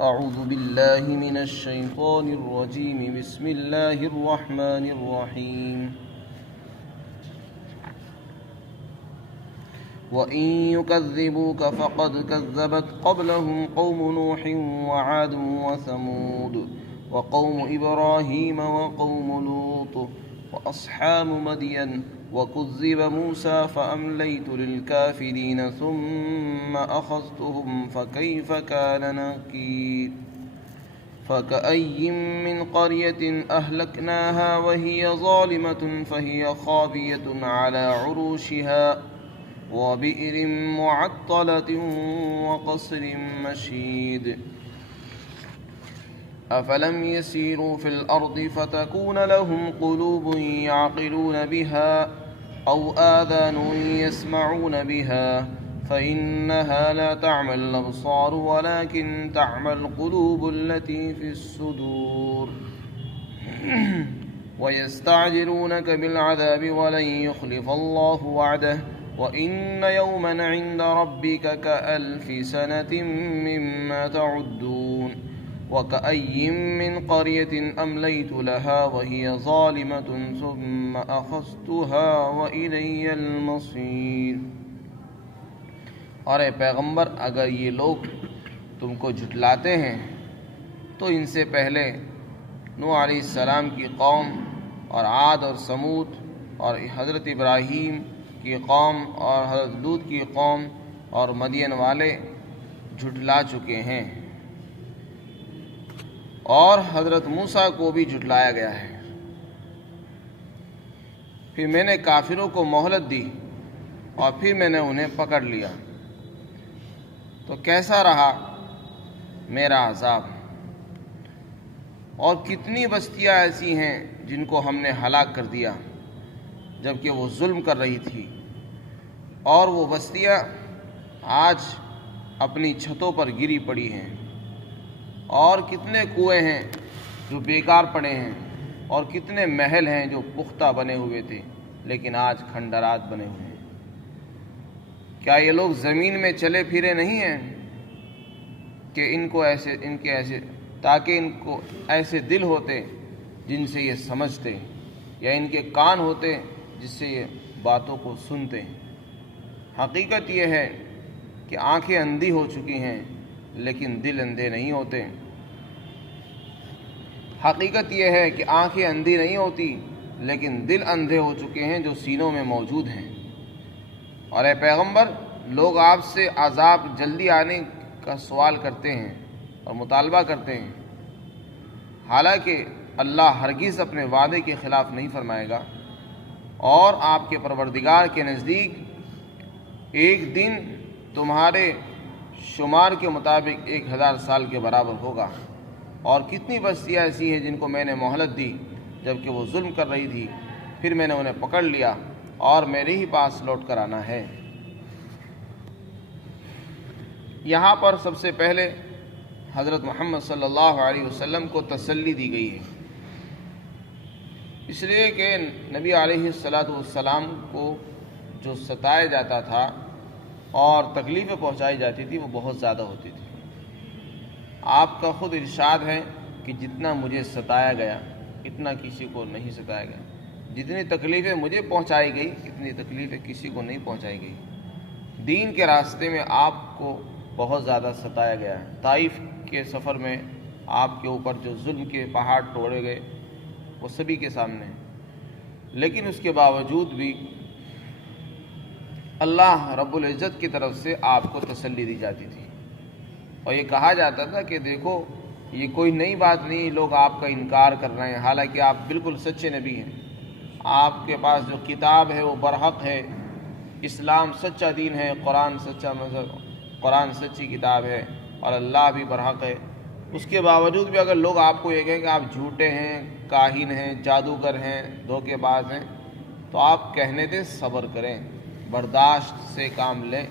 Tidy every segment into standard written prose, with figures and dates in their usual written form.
أعوذ بالله من الشيطان الرجيم بسم الله الرحمن الرحيم وإن يكذبوك فقد كذبت قبلهم قوم نوح وعاد وثمود وقوم إبراهيم وقوم لوط وأصحاب مدين وكذب موسى فأمليت للكافرين ثم أخذتهم فكيف كان نكير فكأي من قرية أهلكناها وهي ظالمة فهي خاوية على عروشها وبئر معطلة وقصر مشيد أفلم يسيروا في الأرض فتكون لهم قلوب يعقلون بها أو آذان يسمعون بها فإنها لا تعمى الأبصار ولكن تعمى القلوب التي في الصدور ويستعجلونك بالعذاب ولن يخلف الله وعده وإن يوما عند ربك كألف سنة مما تعدون وكأي من قرية أمليت لها وهي ظالمة ثم أخذتها وإلي المصير۔ اور اے پیغمبر، اگر یہ لوگ تم کو جھٹلاتے ہیں تو ان سے پہلے نوح علیہ السلام کی قوم اور عاد اور سمود اور حضرت ابراہیم کی قوم اور حضرت لوط کی قوم اور مدین والے جھٹلا چکے ہیں، اور حضرت موسیٰ کو بھی جھٹلایا گیا ہے۔ پھر میں نے کافروں کو مہلت دی اور پھر میں نے انہیں پکڑ لیا، تو کیسا رہا میرا عذاب۔ اور کتنی بستیاں ایسی ہیں جن کو ہم نے ہلاک کر دیا جبکہ وہ ظلم کر رہی تھی، اور وہ بستیاں آج اپنی چھتوں پر گری پڑی ہیں، اور کتنے کنویں ہیں جو بیکار پڑے ہیں، اور کتنے محل ہیں جو پختہ بنے ہوئے تھے لیکن آج کھنڈرات بنے ہوئے ہیں۔ کیا یہ لوگ زمین میں چلے پھرے نہیں ہیں کہ ان کو تاکہ ان کو ایسے دل ہوتے جن سے یہ سمجھتے، یا ان کے کان ہوتے جس سے یہ باتوں کو سنتے۔ حقیقت یہ ہے کہ آنکھیں اندھی ہو چکی ہیں لیکن دل اندھے نہیں ہوتے۔ حقیقت یہ ہے کہ آنکھیں اندھی نہیں ہوتی لیکن دل اندھے ہو چکے ہیں جو سینوں میں موجود ہیں۔ اور اے پیغمبر، لوگ آپ سے عذاب جلدی آنے کا سوال کرتے ہیں اور مطالبہ کرتے ہیں، حالانکہ اللہ ہرگز اپنے وعدے کے خلاف نہیں فرمائے گا، اور آپ کے پروردگار کے نزدیک ایک دن تمہارے شمار کے مطابق 1000 سال کے برابر ہوگا۔ اور کتنی بستیاں ایسی ہیں جن کو میں نے مہلت دی جبکہ وہ ظلم کر رہی تھی، پھر میں نے انہیں پکڑ لیا اور میرے ہی پاس لوٹ کر آنا ہے۔ یہاں پر سب سے پہلے حضرت محمد صلی اللہ علیہ وسلم کو تسلی دی گئی ہے، اس لیے کہ نبی علیہ السلام کو جو ستایا جاتا تھا اور تکلیفیں پہنچائی جاتی تھی وہ بہت زیادہ ہوتی تھی۔ آپ کا خود ارشاد ہے کہ جتنا مجھے ستایا گیا اتنا کسی کو نہیں ستایا گیا، جتنی تکلیفیں مجھے پہنچائی گئی اتنی تکلیفیں کسی کو نہیں پہنچائی گئی۔ دین کے راستے میں آپ کو بہت زیادہ ستایا گیا ہے۔ طائف کے سفر میں آپ کے اوپر جو ظلم کے پہاڑ توڑے گئے وہ سبھی کے سامنے، لیکن اس کے باوجود بھی اللہ رب العزت کی طرف سے آپ کو تسلی دی جاتی تھی، اور یہ کہا جاتا تھا کہ دیکھو یہ کوئی نئی بات نہیں، لوگ آپ کا انکار کر رہے ہیں، حالانکہ آپ بالکل سچے نبی ہیں، آپ کے پاس جو کتاب ہے وہ برحق ہے، اسلام سچا دین ہے، قرآن سچا مذہب، قرآن سچی کتاب ہے، اور اللہ بھی برحق ہے۔ اس کے باوجود بھی اگر لوگ آپ کو یہ کہیں کہ آپ جھوٹے ہیں، کاہن ہیں، جادوگر ہیں، دھوکے باز ہیں، تو آپ کہنے دیں صبر کریں، برداشت سے کام لیں۔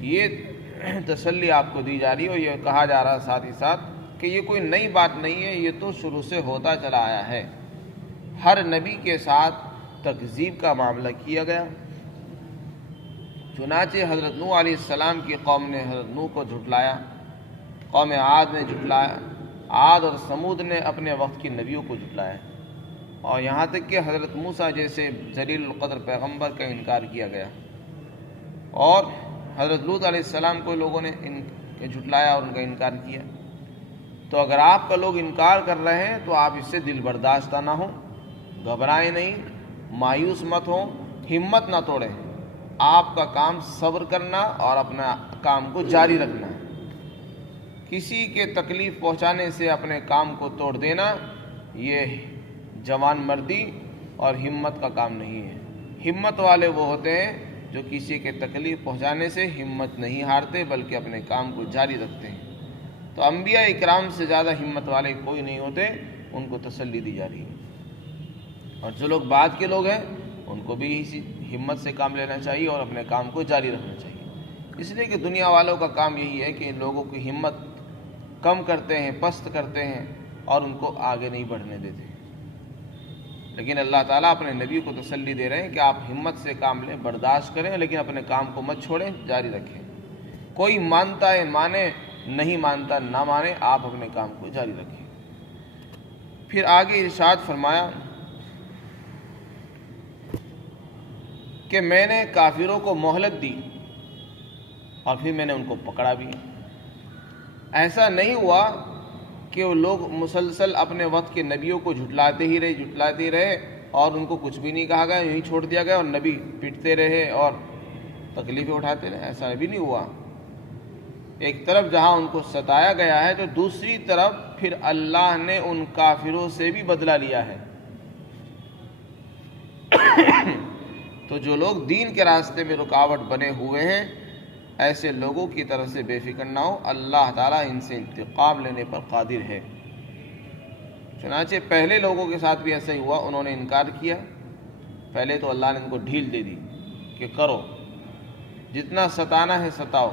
یہ تسلی آپ کو دی جا رہی ہے، اور یہ کہا جا رہا ہے ساتھ ہی ساتھ کہ یہ کوئی نئی بات نہیں ہے، یہ تو شروع سے ہوتا چلا آیا ہے۔ ہر نبی کے ساتھ تکذیب کا معاملہ کیا گیا، چنانچہ حضرت نوح علیہ السلام کی قوم نے حضرت نوح کو جھٹلایا، قوم عاد نے جھٹلایا، عاد اور سمود نے اپنے وقت کے نبیوں کو جھٹلایا، اور یہاں تک کہ حضرت موسیٰ جیسے جلیل القدر پیغمبر کا انکار کیا گیا، اور حضرت لوط علیہ السلام کو لوگوں نے جھٹلایا اور ان کا انکار کیا۔ تو اگر آپ کا لوگ انکار کر رہے ہیں تو آپ اس سے دل برداشتہ نہ ہوں، گھبرائیں نہیں، مایوس مت ہوں، ہمت نہ توڑیں۔ آپ کا کام صبر کرنا اور اپنا کام کو جاری رکھنا ہے۔ کسی کے تکلیف پہنچانے سے اپنے کام کو توڑ دینا یہ جوان مردی اور ہمت کا کام نہیں ہے۔ ہمت والے وہ ہوتے ہیں جو کسی کے تکلیف پہنچانے سے ہمت نہیں ہارتے بلکہ اپنے کام کو جاری رکھتے ہیں۔ تو انبیاء اکرام سے زیادہ ہمت والے کوئی نہیں ہوتے، ان کو تسلی دی جا رہی ہے۔ اور جو لوگ بعد کے لوگ ہیں ان کو بھی اسی ہمت سے کام لینا چاہیے اور اپنے کام کو جاری رکھنا چاہیے، اس لیے کہ دنیا والوں کا کام یہی ہے کہ ان لوگوں کی ہمت کم کرتے ہیں، پست کرتے ہیں اور ان کو آگے نہیں بڑھنے دیتے۔ لیکن اللہ تعالیٰ اپنے نبی کو تسلی دے رہے ہیں کہ آپ ہمت سے کام لیں، برداشت کریں، لیکن اپنے کام کو مت چھوڑیں، جاری رکھیں۔ کوئی مانتا ہے مانے، نہیں مانتا نہ مانے، آپ اپنے کام کو جاری رکھیں۔ پھر آگے ارشاد فرمایا کہ میں نے کافروں کو مہلت دی اور پھر میں نے ان کو پکڑا بھی۔ ایسا نہیں ہوا کہ وہ لوگ مسلسل اپنے وقت کے نبیوں کو جھٹلاتے ہی رہے اور ان کو کچھ بھی نہیں کہا گیا، یوں چھوڑ دیا گیا اور نبی پٹتے رہے اور تکلیفیں اٹھاتے رہے۔ ایسا بھی نہیں ہوا۔ ایک طرف جہاں ان کو ستایا گیا ہے تو دوسری طرف پھر اللہ نے ان کافروں سے بھی بدلہ لیا ہے۔ تو جو لوگ دین کے راستے میں رکاوٹ بنے ہوئے ہیں، ایسے لوگوں کی طرف سے بے فکر نہ ہو، اللہ تعالیٰ ان سے انتقام لینے پر قادر ہے۔ چنانچہ پہلے لوگوں کے ساتھ بھی ایسا ہی ہوا، انہوں نے انکار کیا، پہلے تو اللہ نے ان کو ڈھیل دے دی کہ کرو، جتنا ستانا ہے ستاؤ۔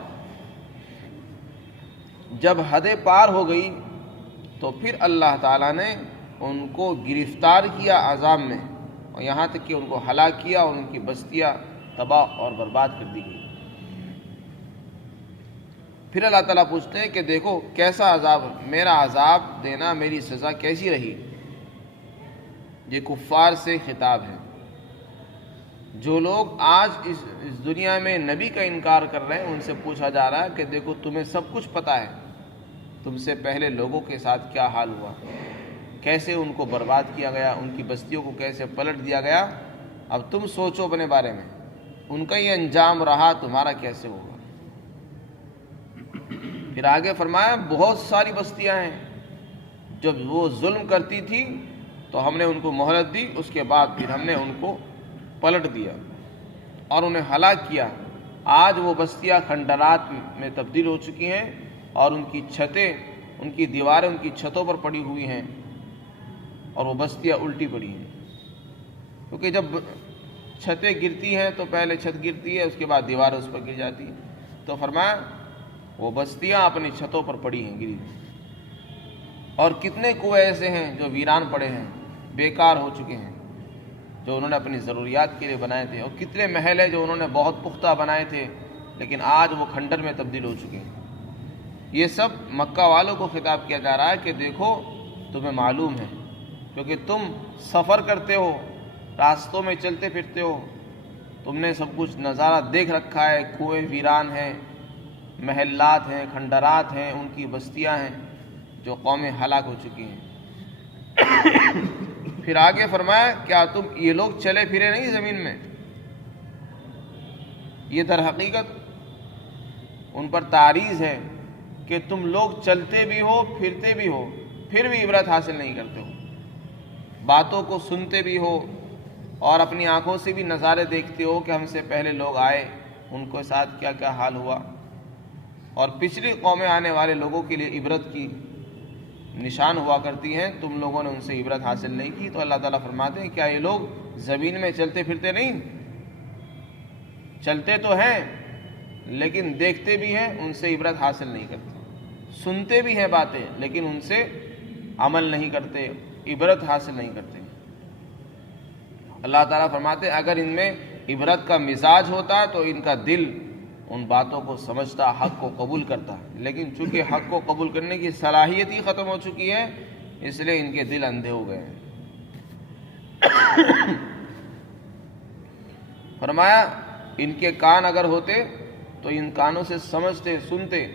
جب حد پار ہو گئی تو پھر اللہ تعالیٰ نے ان کو گرفتار کیا عذاب میں، اور یہاں تک کہ ان کو ہلاک کیا اور ان کی بستیاں تباہ اور برباد کر دی گئی۔ پھر اللہ تعالیٰ پوچھتے ہیں کہ دیکھو کیسا عذاب، میرا عذاب دینا، میری سزا کیسی رہی۔ یہ کفار سے خطاب ہے۔ جو لوگ آج اس دنیا میں نبی کا انکار کر رہے ہیں ان سے پوچھا جا رہا ہے کہ دیکھو تمہیں سب کچھ پتہ ہے، تم سے پہلے لوگوں کے ساتھ کیا حال ہوا، کیسے ان کو برباد کیا گیا، ان کی بستیوں کو کیسے پلٹ دیا گیا۔ اب تم سوچو اپنے بارے میں، ان کا یہ انجام رہا، تمہارا کیسے ہوگا۔ پھر آگے فرمایا بہت ساری بستیاں ہیں، جب وہ ظلم کرتی تھی تو ہم نے ان کو مہلت دی، اس کے بعد پھر ہم نے ان کو پلٹ دیا اور انہیں ہلاک کیا۔ آج وہ بستیاں کھنڈرات میں تبدیل ہو چکی ہیں اور ان کی چھتیں، ان کی دیواریں ان کی چھتوں پر پڑی ہوئی ہیں اور وہ بستیاں الٹی پڑی ہیں، کیونکہ جب چھتیں گرتی ہیں تو پہلے چھت گرتی ہے، اس کے بعد دیواریں اس پر گر جاتی ہیں۔ تو فرمایا وہ بستیاں اپنی چھتوں پر پڑی ہیں، گری ہیں، اور کتنے کنویں ایسے ہیں جو ویران پڑے ہیں، بیکار ہو چکے ہیں، جو انہوں نے اپنی ضروریات کے لیے بنائے تھے، اور کتنے محل ہیں جو انہوں نے بہت پختہ بنائے تھے لیکن آج وہ کھنڈر میں تبدیل ہو چکے ہیں۔ یہ سب مکہ والوں کو خطاب کیا جا رہا ہے کہ دیکھو تمہیں معلوم ہے، کیونکہ تم سفر کرتے ہو، راستوں میں چلتے پھرتے ہو، تم نے سب کچھ نظارہ دیکھ رکھا ہے، کنویں ویران ہیں، محلات ہیں، کھنڈرات ہیں، ان کی بستیاں ہیں جو قومیں ہلاک ہو چکی ہیں۔ پھر آگے فرمایا کیا تم یہ لوگ چلے پھرے نہیں زمین میں؟ یہ در حقیقت ان پر تعریض ہے کہ تم لوگ چلتے بھی ہو، پھرتے بھی ہو، پھر بھی عبرت حاصل نہیں کرتے ہو، باتوں کو سنتے بھی ہو اور اپنی آنکھوں سے بھی نظارے دیکھتے ہو کہ ہم سے پہلے لوگ آئے، ان کے ساتھ کیا کیا حال ہوا، اور پچھلی قومیں آنے والے لوگوں کے لیے عبرت کی نشان ہوا کرتی ہیں، تم لوگوں نے ان سے عبرت حاصل نہیں کی۔ تو اللہ تعالیٰ فرماتے ہیں کیا یہ لوگ زمین میں چلتے پھرتے نہیں؟ چلتے تو ہیں لیکن دیکھتے بھی ہیں، ان سے عبرت حاصل نہیں کرتے، سنتے بھی ہیں باتیں لیکن ان سے عمل نہیں کرتے، عبرت حاصل نہیں کرتے۔ اللہ تعالیٰ فرماتے ہیں اگر ان میں عبرت کا مزاج ہوتا تو ان کا دل ان باتوں کو سمجھتا، حق کو قبول کرتا، لیکن چونکہ حق کو قبول کرنے کی صلاحیت ہی ختم ہو چکی ہے، اس لیے ان کے دل اندھے ہو گئے ہیں۔ فرمایا ان کے کان اگر ہوتے تو ان کانوں سے سمجھتے، سنتے،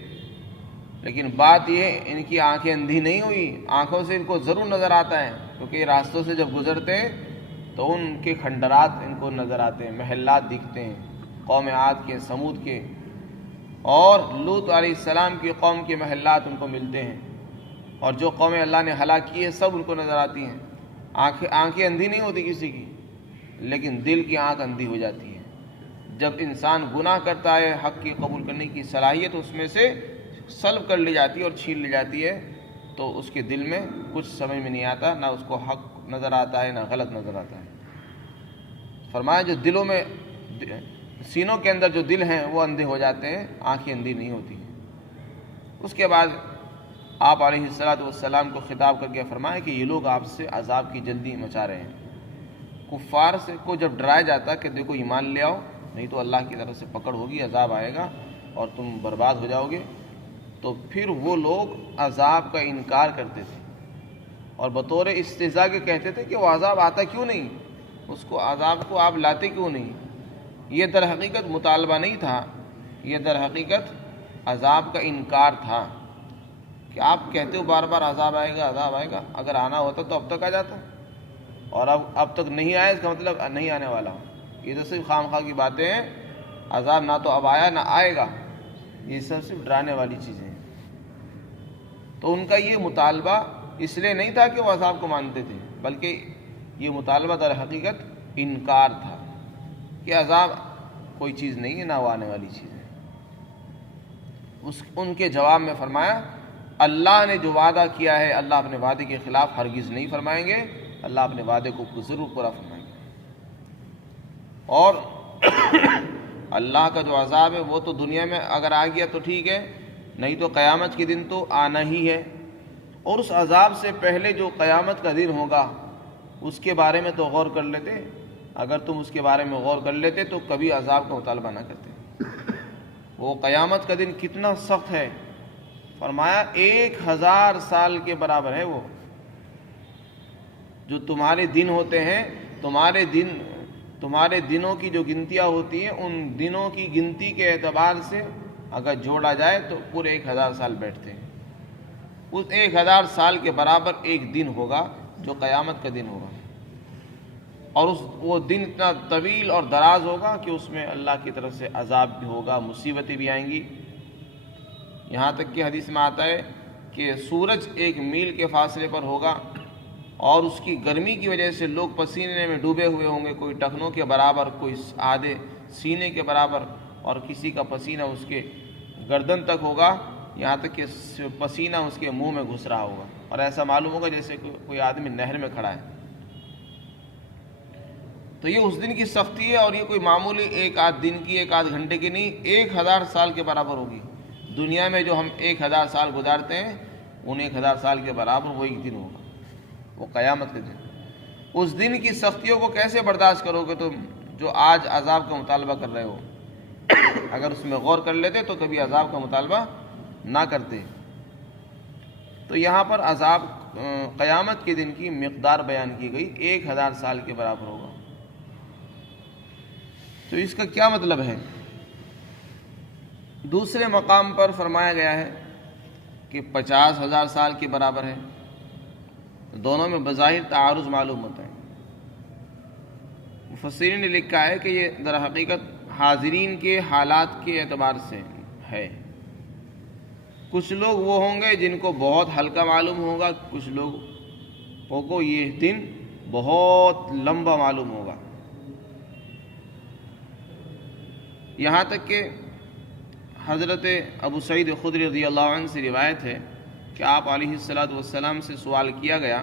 لیکن بات یہ ان کی آنکھیں اندھی نہیں ہوئی، آنکھوں سے ان کو ضرور نظر آتا ہے، کیونکہ یہ راستوں سے جب گزرتے ہیں تو ان کے کھنڈرات ان کو نظر آتے ہیں، محلات دکھتے ہیں، قوم عاد کے، سمود کے اور لوط علیہ السلام کی قوم کے محلات ان کو ملتے ہیں، اور جو قوم اللہ نے ہلاک کی ہے سب ان کو نظر آتی ہیں۔ آنکھیں اندھی نہیں ہوتی کسی کی، لیکن دل کی آنکھ اندھی ہو جاتی ہے۔ جب انسان گناہ کرتا ہے، حق کی قبول کرنے کی صلاحیت اس میں سے سلب کر لی جاتی ہے اور چھین لی جاتی ہے، تو اس کے دل میں کچھ سمجھ میں نہیں آتا، نہ اس کو حق نظر آتا ہے نہ غلط نظر آتا ہے۔ فرمایا جو دلوں میں، سینوں کے اندر جو دل ہیں وہ اندھے ہو جاتے ہیں، آنکھیں اندھی نہیں ہوتی ہیں۔ اس کے بعد آپ علیہ السلام کو خطاب کر کے فرمایا کہ یہ لوگ آپ سے عذاب کی جلدی مچا رہے ہیں۔ کفار سے کو جب ڈرایا جاتا کہ دیکھو ایمان لے آؤ، نہیں تو اللہ کی طرف سے پکڑ ہوگی، عذاب آئے گا اور تم برباد ہو جاؤ گے، تو پھر وہ لوگ عذاب کا انکار کرتے تھے اور بطور استہزاء کے کہتے تھے کہ وہ عذاب آتا کیوں نہیں، اس کو عذاب کو آپ لاتے کیوں نہیں۔ یہ در حقیقت مطالبہ نہیں تھا، یہ در حقیقت عذاب کا انکار تھا کہ آپ کہتے ہو بار بار عذاب آئے گا، عذاب آئے گا، اگر آنا ہوتا تو اب تک آ جاتا، اور اب تک نہیں آیا، اس کا مطلب نہیں آنے والا۔ یہ تو صرف خام خواہ کی باتیں ہیں، عذاب نہ تو اب آیا نہ آئے گا، یہ سب صرف ڈرانے والی چیزیں ہیں۔ تو ان کا یہ مطالبہ اس لیے نہیں تھا کہ وہ عذاب کو مانتے تھے، بلکہ یہ مطالبہ در حقیقت انکار تھا کہ عذاب کوئی چیز نہیں ہے، نہ وہ آنے والی چیز ہے۔ ان کے جواب میں فرمایا اللہ نے جو وعدہ کیا ہے، اللہ اپنے وعدے کے خلاف ہرگز نہیں فرمائیں گے، اللہ اپنے وعدے کو ضرور پورا فرمائیں گے۔ اور اللہ کا جو عذاب ہے وہ تو دنیا میں اگر آ گیا تو ٹھیک ہے، نہیں تو قیامت کے دن تو آنا ہی ہے، اور اس عذاب سے پہلے جو قیامت کا دن ہوگا اس کے بارے میں تو غور کر لیتے، اگر تم اس کے بارے میں غور کر لیتے تو کبھی عذاب کا مطالبہ نہ کرتے۔ وہ قیامت کا دن کتنا سخت ہے، فرمایا 1000 سال کے برابر ہے۔ وہ جو تمہارے دن ہوتے ہیں، تمہارے دنوں کی جو گنتیاں ہوتی ہیں، ان دنوں کی گنتی کے اعتبار سے اگر جوڑا جائے تو پورے 1000 سال بیٹھتے ہیں۔ اس 1000 سال کے برابر ایک دن ہوگا جو قیامت کا دن ہوگا، اور وہ دن اتنا طویل اور دراز ہوگا کہ اس میں اللہ کی طرف سے عذاب بھی ہوگا، مصیبتیں بھی آئیں گی۔ یہاں تک کہ حدیث میں آتا ہے کہ سورج 1 میل کے فاصلے پر ہوگا، اور اس کی گرمی کی وجہ سے لوگ پسینے میں ڈوبے ہوئے ہوں گے، کوئی ٹخنوں کے برابر، کوئی آدھے سینے کے برابر، اور کسی کا پسینہ اس کے گردن تک ہوگا، یہاں تک کہ پسینہ اس کے منہ میں گھس رہا ہوگا، اور ایسا معلوم ہوگا جیسے کوئی آدمی نہر میں کھڑا ہے۔ تو یہ اس دن کی سختی ہے، اور یہ کوئی معمولی 1 دن کی، 1 گھنٹے کی نہیں، 1000 سال کے برابر ہوگی۔ دنیا میں جو ہم 1000 سال گزارتے ہیں، ان 1000 سال کے برابر وہ ایک دن ہوگا، وہ قیامت کے دن۔ اس دن کی سختیوں کو کیسے برداشت کرو گے تم جو آج عذاب کا مطالبہ کر رہے ہو؟ اگر اس میں غور کر لیتے تو کبھی عذاب کا مطالبہ نہ کرتے۔ تو یہاں پر عذاب قیامت کے دن کی مقدار بیان کی گئی، 1000 سال کے برابر ہوگا۔ تو اس کا کیا مطلب ہے؟ دوسرے مقام پر فرمایا گیا ہے کہ 50,000 سال کے برابر ہے، دونوں میں بظاہر تعارض معلوم ہوتا ہے۔ مفسرین نے لکھا ہے کہ یہ در حقیقت حاضرین کے حالات کے اعتبار سے ہے۔ کچھ لوگ وہ ہوں گے جن کو بہت ہلکا معلوم ہوگا، کچھ لوگوں کو یہ دن بہت لمبا معلوم ہوگا۔ یہاں تک کہ حضرت ابو سعید خدری رضی اللہ عنہ سے روایت ہے کہ آپ علیہ السلام سے سوال کیا گیا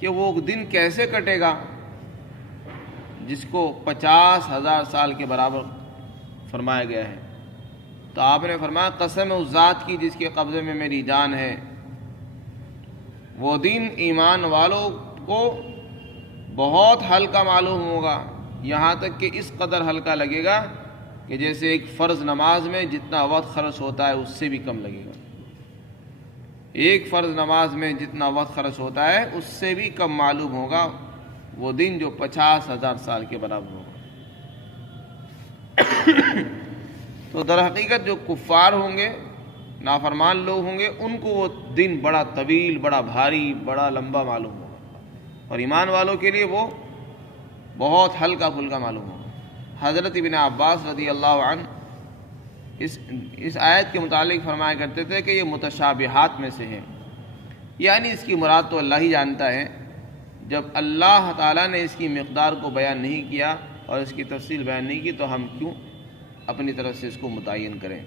کہ وہ دن کیسے کٹے گا جس کو 50,000 سال کے برابر فرمایا گیا ہے؟ تو آپ نے فرمایا قسم اس ذات کی جس کے قبضے میں میری جان ہے، وہ دن ایمان والوں کو بہت ہلکا معلوم ہوگا، یہاں تک کہ اس قدر ہلکا لگے گا کہ جیسے ایک فرض نماز میں جتنا وقت خرچ ہوتا ہے اس سے بھی کم لگے گا، ایک فرض نماز میں جتنا وقت خرچ ہوتا ہے اس سے بھی کم معلوم ہوگا وہ دن جو 50,000 سال کے برابر ہوگا۔ تو در حقیقت جو کفار ہوں گے، نافرمان لوگ ہوں گے، ان کو وہ دن بڑا طویل، بڑا بھاری، بڑا لمبا معلوم ہوگا، اور ایمان والوں کے لیے وہ بہت ہلکا پھلکا معلوم ہوگا۔ حضرت ابن عباس رضی اللہ عنہ اس آیت کے متعلق فرمایا کرتے تھے کہ یہ متشابہات میں سے ہے، یعنی اس کی مراد تو اللہ ہی جانتا ہے، جب اللہ تعالیٰ نے اس کی مقدار کو بیان نہیں کیا اور اس کی تفصیل بیان نہیں کی تو ہم کیوں اپنی طرف سے اس کو متعین کریں؟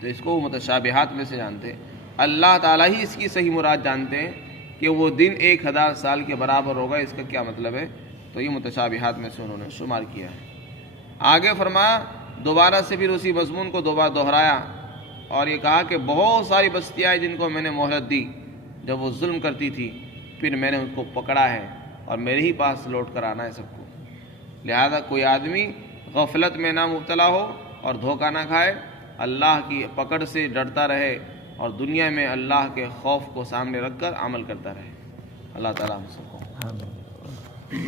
تو اس کو متشابہات میں سے جانتے ہیں، اللہ تعالیٰ ہی اس کی صحیح مراد جانتے ہیں کہ وہ دن 1000 سال کے برابر ہوگا، اس کا کیا مطلب ہے؟ تو یہ متشابہات میں سے انہوں نے شمار کیا ہے۔ آگے فرمایا، دوبارہ سے پھر اسی مضمون کو دوبارہ دہرایا اور یہ کہا کہ بہت ساری بستیاں جن کو میں نے مہلت دی جب وہ ظلم کرتی تھی، پھر میں نے ان کو پکڑا ہے اور میرے ہی پاس لوٹ کر آنا ہے سب کو، لہذا کوئی آدمی غفلت میں نہ مبتلا ہو اور دھوکہ نہ کھائے، اللہ کی پکڑ سے ڈرتا رہے اور دنیا میں اللہ کے خوف کو سامنے رکھ کر عمل کرتا رہے۔ اللہ تعالیٰ ہم سب کو